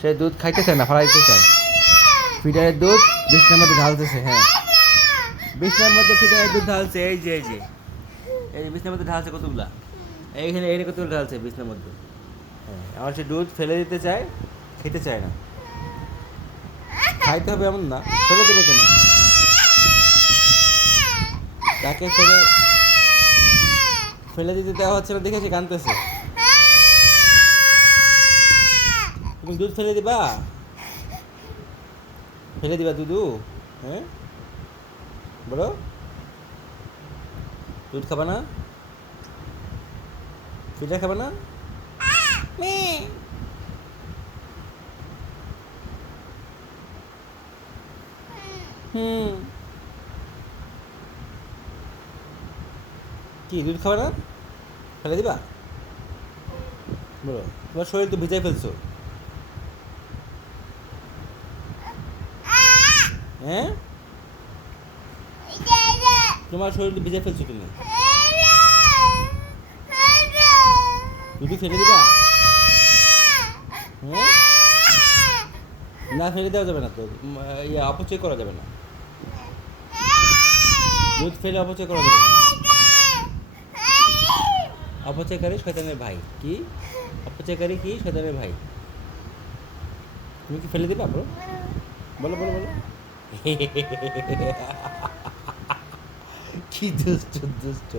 সে দুধ খাইতে চায় না, ফালাইতে চায়। ফিডারের দুধ বিছনার মধ্যে ঢালতেছে। হ্যাঁ, বিছনার মধ্যে ফিডারের দুধ ঢালছে। এই যে এই যে বিছনার মধ্যে ঢালছে কতগুলা। এইখানে এই কতগুলো ঢালছে বিছনার মধ্যে। হ্যাঁ, আমার সে দুধ ফেলে দিতে চায়, খেতে চায় না। খাইতে হবে এমন না, ফেলে দেবে কেন? তাকে ফেলে ফেলে দিতে দেওয়া হচ্ছে না দেখে সে কাঁদতেছে। তুমি দুধ ফেলে দিবা? ফেলে দিবা দুধু? হ্যাঁ, বলো। দুধ খাবা না? ফিডার খাবা না? হুম। কি দুধ খাবা না? ফেলে দিবা? বলো। তোমার শরীর তো ভিজাই ফেলছো। হ্যাঁ, তোমার শরীর তো ভিজে ফেলছো তুমি। দুধ ফেলে দিবা? হ্যাঁ, না ফেলে দেওয়া যাবে না তো। ইয়ে অপচয় করা যাবে না। দুধ ফেলে অপচয় করা যাবে না। অপচয়কারী শয়তানের ভাই। কি? অপচয়কারী কি? শয়তানের ভাই। তুমি কি ফেলে দিবা ব্রো? বলো বলো বলো। কি দুষ্ট দুষ্ট,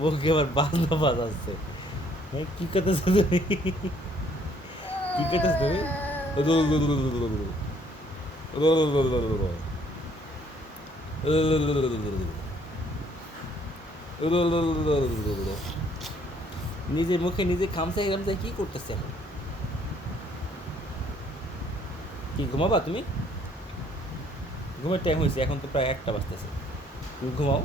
মুখে আবার বাজনা বাজাচ্ছে। হ্যাঁ, কি করতেছো তুমি? কি করতেছো তুমি? নিজের মুখে নিজে খামসাই খামসাই কি করতেছে এখন? কি ঘুমাবা তুমি? ঘুমের টাইম হয়েছে, এখন তো প্রায় 1টা বাজতেছে। তুমি ঘুমাও।